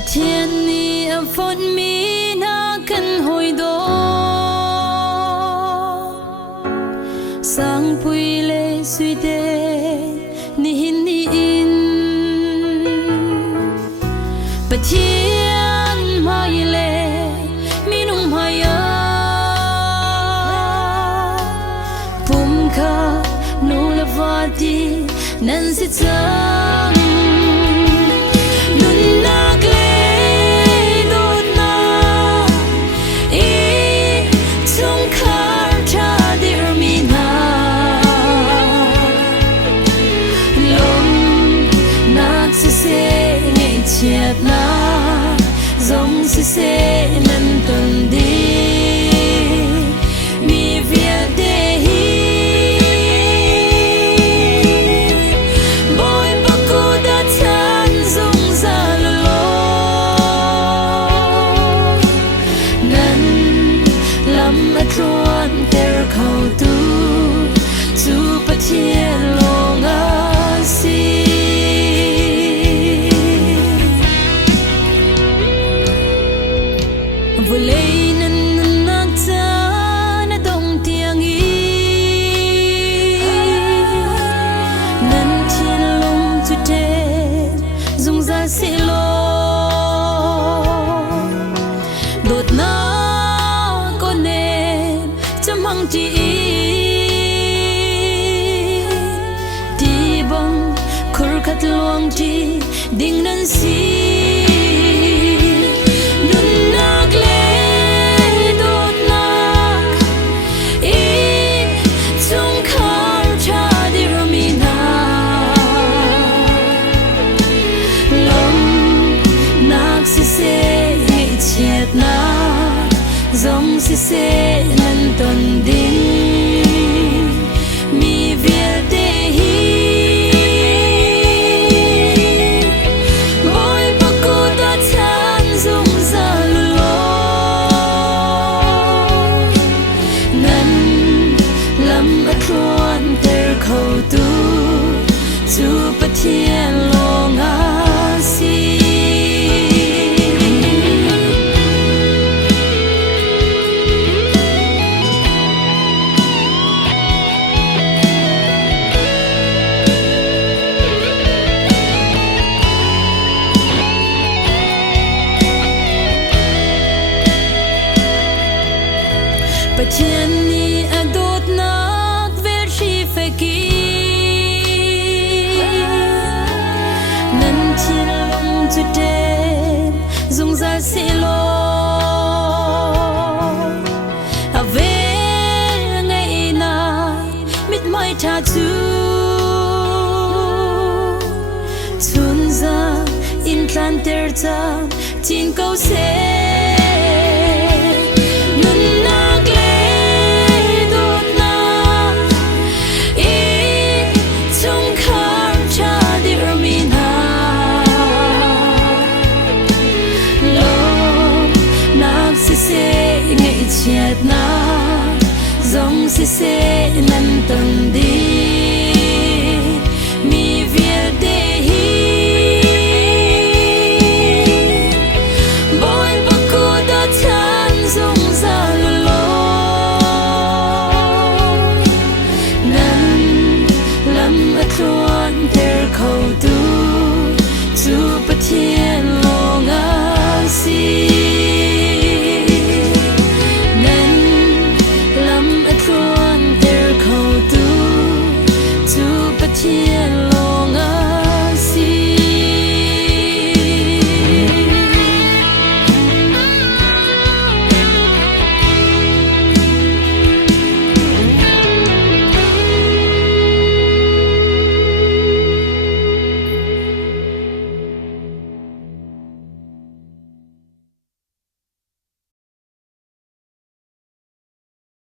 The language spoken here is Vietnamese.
thiên ni âm phun mi na cần hồi đó sang pui lệ suy đê ni hin ni in thiên mai lệ mi nung mai pum kha nu la vati nan si chang nun na chiết na giống si se nan tuần đi mi việt để hi bôi bạc cô đã tan giống ra lo nan làm mất ruộng ter khâu tu bắt thiên lo ngã si vừa lấy nâng nắc ta na đông tiếng ý nâng thiên lông chút đê dùng ra xị lô đột na con nền chấm hăng chỉ đi bông khur khát luang chỉ đinh nâng xị giống si se nan tuần đinh mi việt để hi bôi bạc cô đã tan dung ra lo nan làm ắt ruộng ter khâu tu bắt thiên lo ngã si thiên ni adot nak ver chi feki nan thiên long tu de dung ra si lo ave ngai na mit mai tha tu chun za in tlan ter cha tin câu se